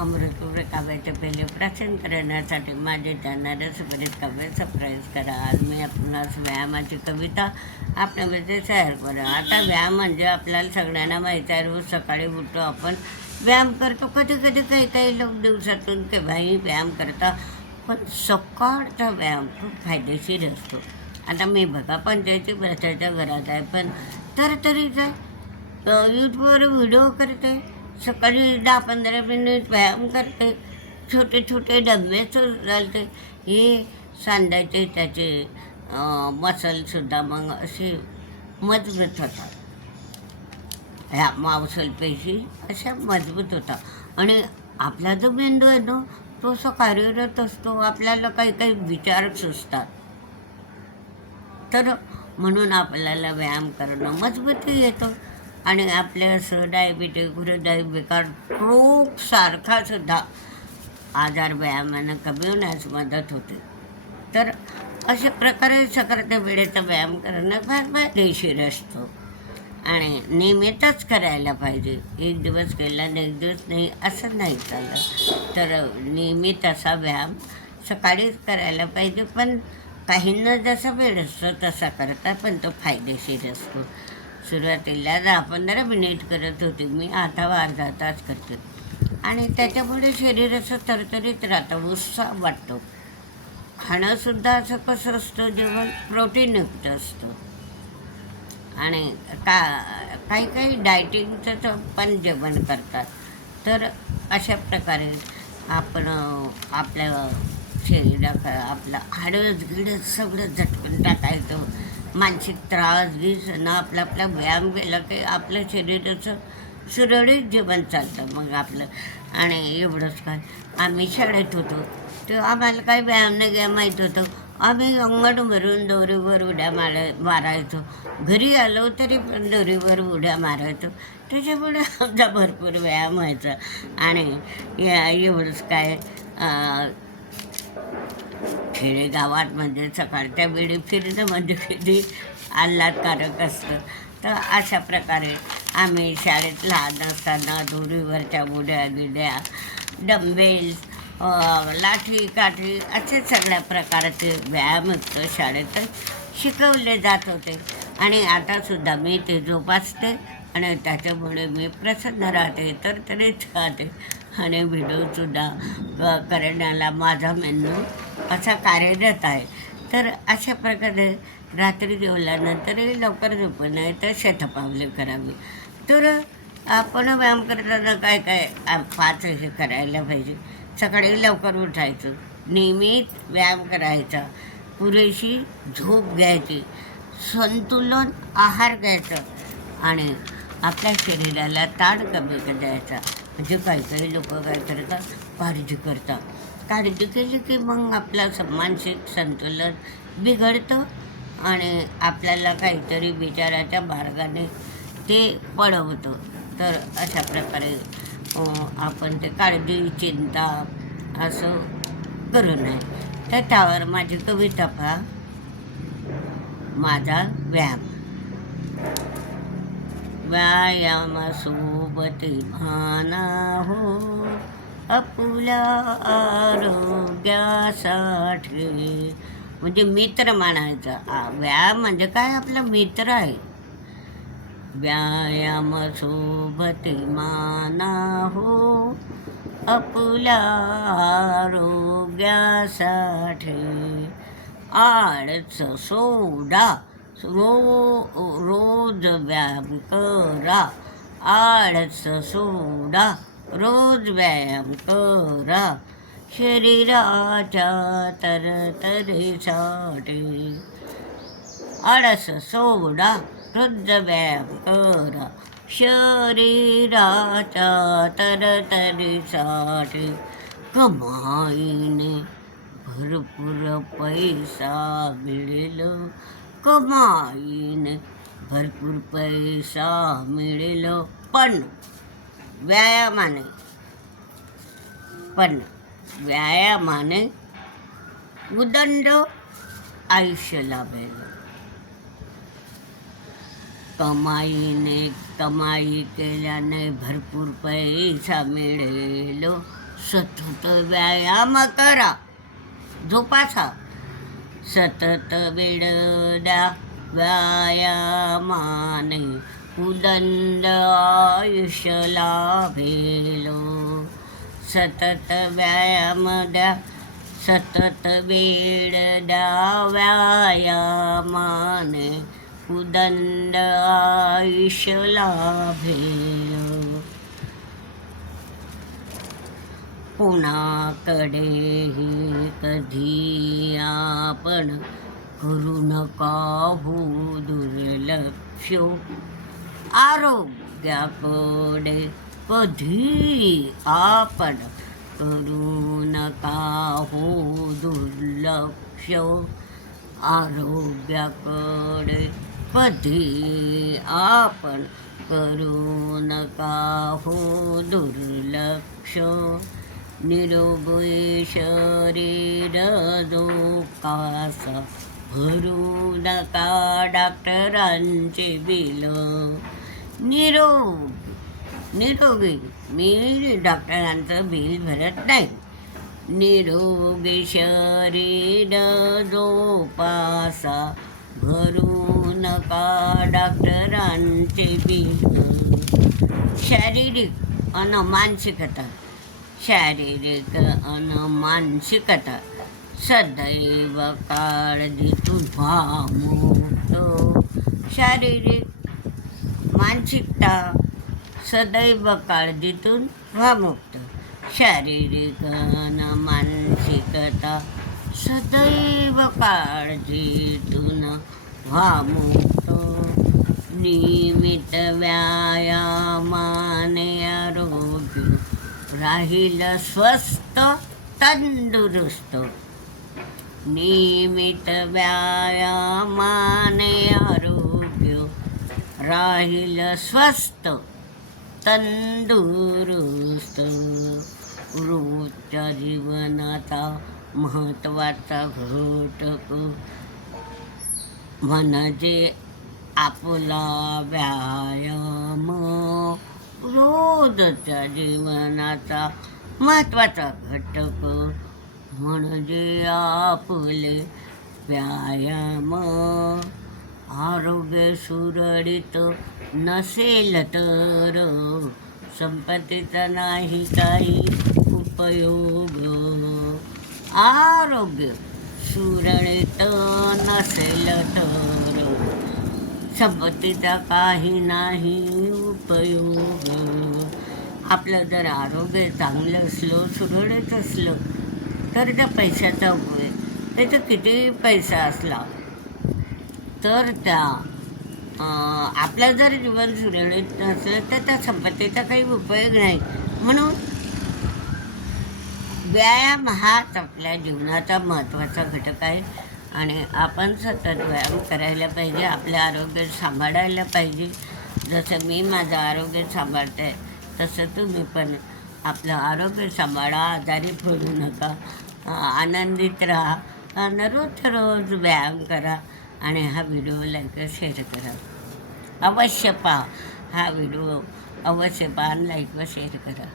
अमृतपूर काव्याचे पहिले प्राशन करण्यासाठी माझे चॅनल सुपरित काव्य सबस्क्राईब करा. आज मी आपणास व्यायामाची कविता आपल्यामध्ये तयार करा आता व्यायाम म्हणजे आपल्याला सगळ्यांना माहीत आहे रोज सकाळी उठतो आपण. व्यायाम करतो. कधी कधी काही काही लोक दिवसातून केव्हाही व्यायाम करता पण सकाळचा व्यायाम खूप फायदेशीर असतो. आता मी बघा पंचायती वर्षाच्या घरात आहे पण तरतरीच काय यूट्यूबवर व्हिडिओ करते. सकाळी दहा पंधरा मिनिट व्यायाम करते. छोटे छोटे डबे चालते हे सांधायचे त्याचे मसलसुद्धा मग असे मजबूत होतात. ह्या मांसल पेशी अशा मजबूत होतात. आणि आपला जो मेंदू आहे ना तो असा कार्यरत असतो. आपल्याला काही काही विचार सुचतात. तर म्हणून आपल्याला व्यायाम करणं मजबूती येतो. आणि आपल्या असं डायबिटीज हृदय विकार खूप सारखा सुद्धा आजार व्यायामानं कमी होण्यास मदत होते. तर अशा प्रकारे सकाळच्या वेळेचा व्यायाम करणं फार फायदेशीर असतो. आणि नियमितच करायला पाहिजे. एक दिवस केला नाही एक दिवस नाही असं नाही चाललं तर नियमित असा व्यायाम सकाळीच करायला पाहिजे पण काहींना जसा वेळ असतो तसा करता पण तो फायदेशीर असतो. सुरुवातीला दहा पंधरा मिनिट करत होते मी. आता अर्धा तास करते. आणि त्याच्यामुळे शरीर असं तरतरीत राहतं उत्साह वाटतो. खाणंसुद्धा असं कसं असतं जेवण प्रोटीनयुक्त असतं. आणि का काही काही डायटिंगचं पण जेवण करतात. तर अशा प्रकारे आपण आपल्या शरीराक आपलं हाडस गिडस सगळं झटकून टाकायचं. मानसिक त्रास गीस ना आपला आपला व्यायाम केला की आपलं शरीराचं सुरळीत जीवन चालतं मग आपलं. आणि एवढंच काय. आम्ही शाळेत होतो. ते आम्हाला काही व्यायाम नाही काय माहीत होतं. आम्ही अंगण भरून दोरीवर उड्या मारा मारायचो. घरी आलो तरी पण दोरीवर उड्या मारायचो. त्याच्यामुळे आमचा भरपूर व्यायाम व्हायचा. आणि या एवढंच काय खेडेगावात म्हणजे सकाळच्या वेळी फिरणं म्हणजे किती आल्हादकारक असतं. तर अशा प्रकारे आम्ही शाळेत लहान असताना दोरीवरच्या उड्या बिड्या डंबेल्स लाठी काठी असे सगळ्या प्रकारचे व्यायाम असतं शाळेत शिकवले जात होते. आणि आतासुद्धा मी ते जोपासते आणि त्याच्यामुळे मी प्रसन्न राहते तर तरीच राहते. आणि व्हिडिओसुद्धा क- करण्याला माझा मेंदू असा कार्यरत आहे. तर अशा प्रकारे रात्री जेवल्यानंतरही लवकर झोपू नये तर शतपावले करावी. तर आपण व्यायाम करताना काय काय पाच हे करायला पाहिजे? सकाळी लवकर उठायचं. नियमित व्यायाम करायचा. पुरेशी झोप घ्यायची. संतुलन आहार घ्यायचा आणि आपल्या शरीराला ताण कमी करायचा. म्हणजे काही काही लोक काय करतात काळजी करतात. काळजी केली की मग आपलं स- मानसिक संतुलन बिघडतं आणि आपल्याला काहीतरी विचाराच्या मार्गाने ते पळवतं. तर अशा प्रकारे आपण ते काळजी चिंता असं करू नये. तर त्यावर माझी कविता पहा. माझा व्यायाम. व्यायामासोबत माना हो आपुल्या आरोग्यासाठी. म्हणजे मित्र मानायचा आ, व्यायाम म्हणजे काय? आपला मित्र आहे. व्यायामासोबत माना हो आपुल्या आरोग्यासाठी. आळच सोडा. रो रोज व्यायाम करा आळस सोडा रोज व्यायाम करा. शरीराच्या तरतरीसाठी आळस सोडा रोज व्यायाम करा. शरीराच्या तरतरीसाठी कमाईने भरपूर पैसा मिळेल. कमाईने भरपूर पैसा मिळेल पण व्यायामाने पण व्यायामाने उदंड आयुष्य लाभेल कमाईने कमाई केल्याने भरपूर पैसा मिळेल सतत व्यायाम करा जोपासा सतत वेळ द्या व्यायामाने उदंड आयुष्य लाभेलो. सतत व्यायाम द्या सतत वेळ द्या व्यायामाने उदंड आयुष्य लाभेलो. कुणाकडेही कधी आपण करू नका हो दुर्लक्ष. आरोग्याकडे कधी आपण करू नका हो दुर्लक्ष. आरोग्याकडे कधी आपण करू नका हो दुर्लक्ष. निरोगी शरीर जो भरू नका डॉक्टरांचे बिल. निरोग निरोगी मी डॉक्टरांचं बिल भरत नाही. निरोगी शरीर जो भरू नका डॉक्टरांचे बिल. शारीरिक अन मानसिकता शारीरिक अन मानसिकता सदैव काळजीतून तुझा मुक्त शारीरिक मानसिकता सदैव काळजीतून व्हा मुक्त शारीरिक अन मानसिकता सदैव काळजीतून व्हा मुक्त नियमित व्यायामाने राहील स्वस्त तंदुरुस्त. नियमित व्यायामाने आरोग्य. राहील स्वस्त तंदुरुस्त. रोजच्या जीवनाचा महत्त्वाचा घटक म्हणजे आपला व्यायाम. रोजच्या जीवनाचा महत्त्वाचा घटक म्हणजे आपले व्यायाम. आरोग्य सुरळीत नसेल तर संपत्तीचा नाही काही उपयोग. आरोग्य सुरळीत नसेल तर संपत्तीचा काही नाही उपयोग. आपलं जर आरोग्य चांगलं असलं सुरळीत असलं तर त्या पैशाचा उपयोग. त्याचा किती पैसा असला. तर त्या आपलं जर जीवन सुरळीत नसलं तर त्या संपत्तीचा काही उपयोग नाही. म्हणून व्यायाम हाच आपल्या जीवनाचा महत्त्वाचा घटक आहे. आणि आपण सतत व्यायाम करायला पाहिजे आपलं आरोग्य सांभाळायला पाहिजे. जसं मी माझं आरोग्य सांभाळते तसं तुम्ही पण आपलं आरोग्य सांभाळा आजारी पडू नका आनंदित राहा. आणि रोज रोज व्यायाम करा आणि हा व्हिडिओ लाईक शेअर करा. अवश्य पहा हा व्हिडिओ अवश्य पहा लाईक व शेअर करा.